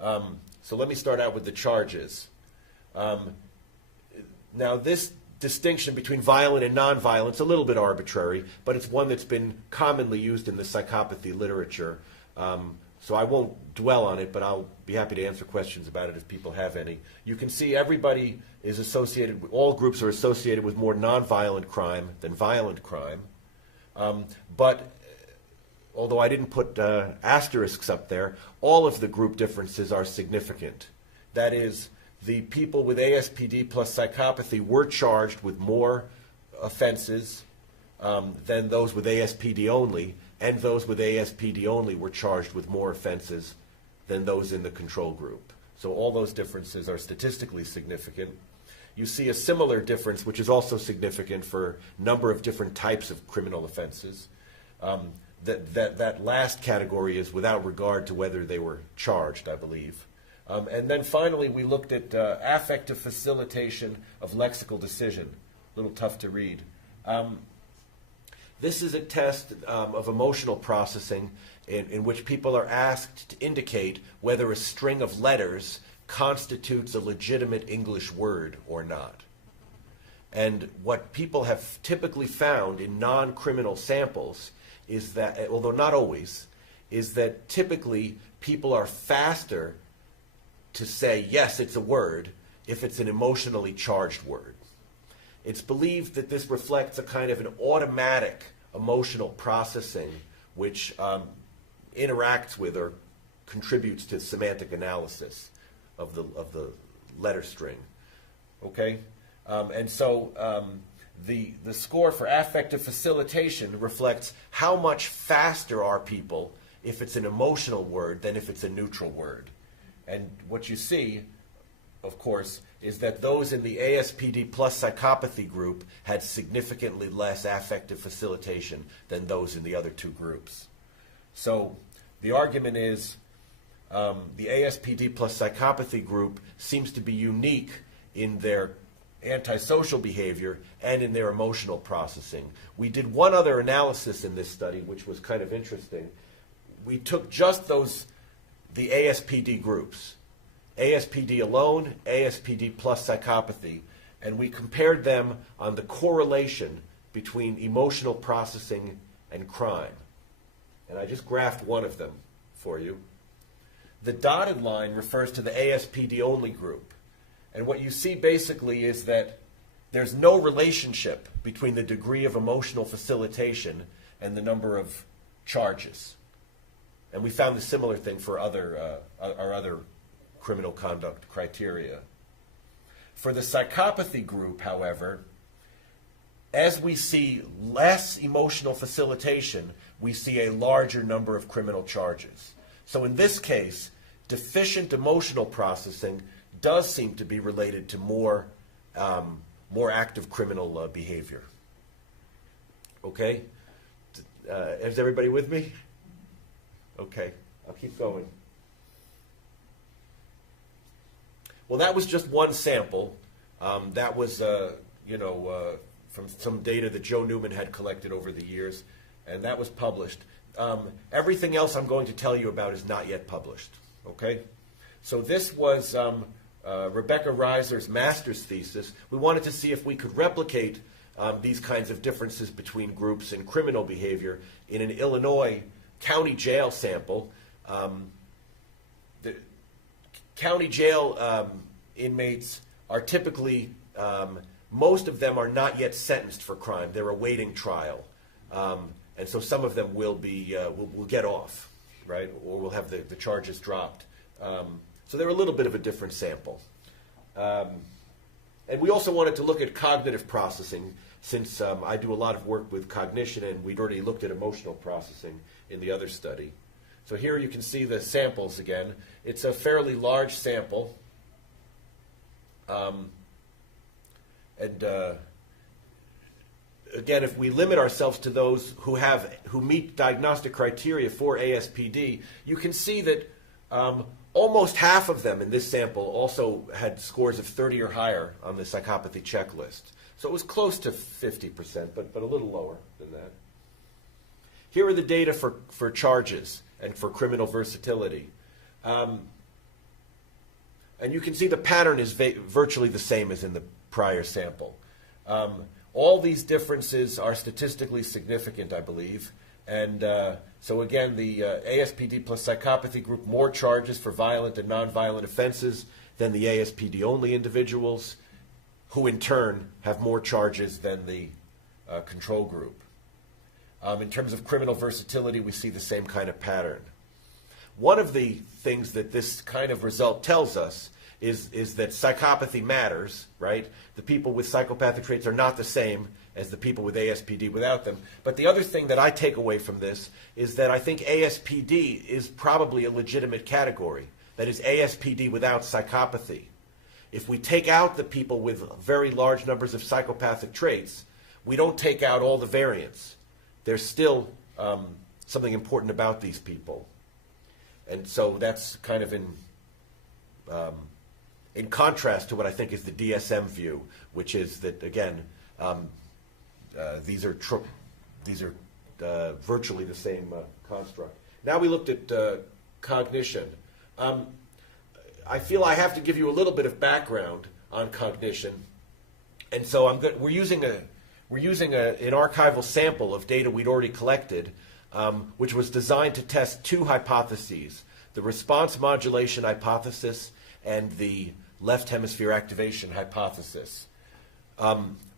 So let me start out with the charges. Now, this distinction between violent and nonviolent is a little bit arbitrary, but it's one that's been commonly used in the psychopathy literature. So I won't dwell on it, but I'll be happy to answer questions about it if people have any. You can see everybody is associated, all groups are associated with more nonviolent crime than violent crime. But although I didn't put asterisks up there, all of the group differences are significant. That is, the people with ASPD plus psychopathy were charged with more offenses than those with ASPD only, and those with ASPD only were charged with more offenses than those in the control group. So all those differences are statistically significant. You see a similar difference, which is also significant for a number of different types of criminal offenses. That last category is without regard to whether they were charged, I believe. And then finally, we looked at affective facilitation of lexical decision. A little tough to read. This is a test of emotional processing in which people are asked to indicate whether a string of letters constitutes a legitimate English word or not. And what people have typically found in non-criminal samples is that, although not always, is that typically people are faster to say, yes, it's a word, if it's an emotionally charged word. It's believed that this reflects a kind of an automatic emotional processing which interacts with or contributes to semantic analysis of the letter string. Okay? And so the score for affective facilitation reflects how much faster are people if it's an emotional word than if it's a neutral word. And what you see, of course, is that those in the ASPD plus psychopathy group had significantly less affective facilitation than those in the other two groups. So the argument is the ASPD plus psychopathy group seems to be unique in their antisocial behavior and in their emotional processing. We did one other analysis in this study, which was kind of interesting. We took just the ASPD groups, ASPD alone, ASPD plus psychopathy, and we compared them on the correlation between emotional processing and crime. And I just graphed one of them for you. The dotted line refers to the ASPD only group. And what you see basically is that there's no relationship between the degree of emotional facilitation and the number of charges. And we found a similar thing for our other criminal conduct criteria. For the psychopathy group, however, as we see less emotional facilitation, we see a larger number of criminal charges. So in this case, deficient emotional processing does seem to be related to more active criminal behavior. Okay? Is everybody with me? Okay, I'll keep going. Well, that was just one sample. That was, from some data that Joe Newman had collected over the years, and that was published. Everything else I'm going to tell you about is not yet published. Okay? So this was Rebecca Reiser's master's thesis. We wanted to see if we could replicate these kinds of differences between groups in criminal behavior in an Illinois county jail sample. The county jail inmates are typically, most of them are not yet sentenced for crime. They're awaiting trial. And so some of them will get off, right? Or will have the charges dropped. So they're a little bit of a different sample. And we also wanted to look at cognitive processing, since I do a lot of work with cognition, and we'd already looked at emotional processing in the other study. So here you can see the samples again. It's a fairly large sample. Again, if we limit ourselves to those who meet diagnostic criteria for ASPD, you can see that almost half of them in this sample also had scores of 30 or higher on the psychopathy checklist. So it was close to 50%, but a little lower than that. Here are the data for charges and for criminal versatility. And you can see the pattern is virtually the same as in the prior sample. All these differences are statistically significant, I believe. And so again, the ASPD plus psychopathy group, more charges for violent and nonviolent offenses than the ASPD-only individuals, who in turn have more charges than the control group. In terms of criminal versatility, we see the same kind of pattern. One of the things that this kind of result tells us is that psychopathy matters, right? The people with psychopathic traits are not the same as the people with ASPD without them. But the other thing that I take away from this is that I think ASPD is probably a legitimate category. That is ASPD without psychopathy. If we take out the people with very large numbers of psychopathic traits, we don't take out all the variants. There's still something important about these people. And so that's kind of in contrast to what I think is the DSM view, which is that, again, these are virtually the same construct. Now we looked at cognition. I feel I have to give you a little bit of background on cognition, and so we're using an archival sample of data we'd already collected, which was designed to test two hypotheses: the response modulation hypothesis and the left hemisphere activation hypothesis.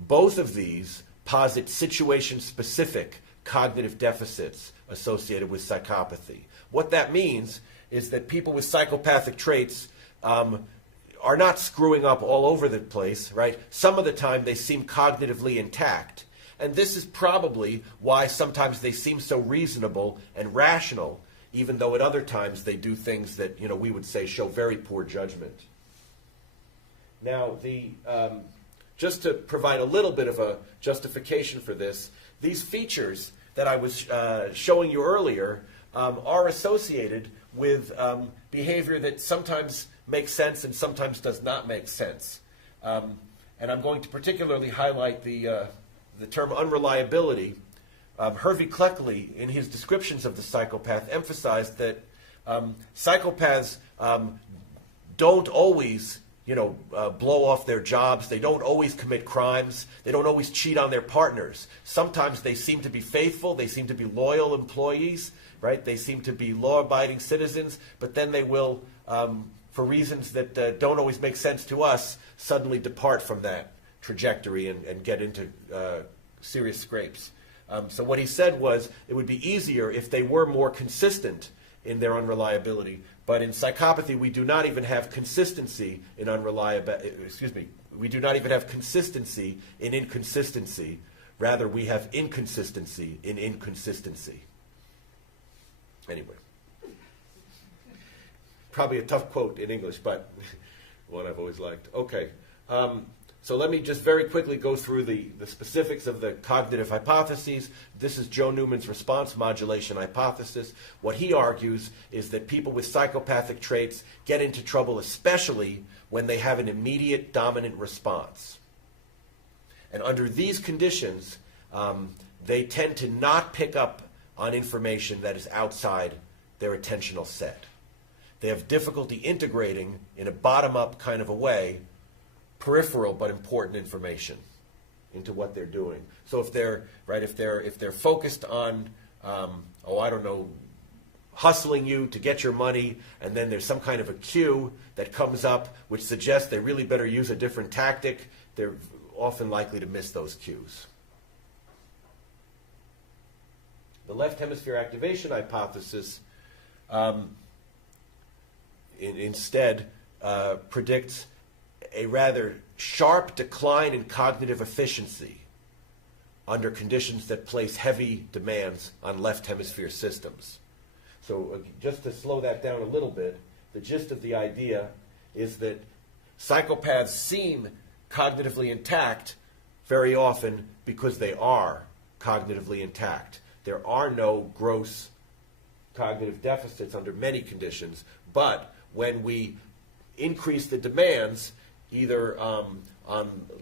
Both of these posit situation-specific cognitive deficits associated with psychopathy. What that means is that people with psychopathic traits are not screwing up all over the place, right? Some of the time they seem cognitively intact. And this is probably why sometimes they seem so reasonable and rational, even though at other times they do things that, we would say show very poor judgment. Now, just to provide a little bit of a justification for this, these features that I was showing you earlier are associated with behavior that sometimes makes sense and sometimes does not make sense. And I'm going to particularly highlight the term unreliability. Hervey Cleckley, in his descriptions of the psychopath, emphasized that psychopaths don't always blow off their jobs. They don't always commit crimes. They don't always cheat on their partners. Sometimes they seem to be faithful. They seem to be loyal employees, right? They seem to be law-abiding citizens, but then they will, for reasons that don't always make sense to us, suddenly depart from that trajectory and get into serious scrapes. So what he said was it would be easier if they were more consistent in their unreliability. But in psychopathy, we do not even have consistency in unreliability. We do not even have consistency in inconsistency. Rather, we have inconsistency in inconsistency. Anyway, probably a tough quote in English, but one I've always liked. Okay. So let me just very quickly go through the specifics of the cognitive hypotheses. This is Joe Newman's response modulation hypothesis. What he argues is that people with psychopathic traits get into trouble especially when they have an immediate dominant response. And under these conditions, they tend to not pick up on information that is outside their attentional set. They have difficulty integrating in a bottom-up kind of a way peripheral but important information into what they're doing. So if they're focused on hustling you to get your money, and then there's some kind of a cue that comes up which suggests they really better use a different tactic, they're often likely to miss those cues. The left hemisphere activation hypothesis instead predicts a rather sharp decline in cognitive efficiency under conditions that place heavy demands on left hemisphere systems. So just to slow that down a little bit, the gist of the idea is that psychopaths seem cognitively intact very often because they are cognitively intact. There are no gross cognitive deficits under many conditions, but when we increase the demands, either on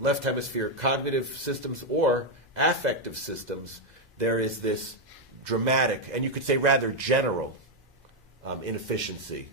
left hemisphere cognitive systems or affective systems, there is this dramatic, and you could say rather general, inefficiency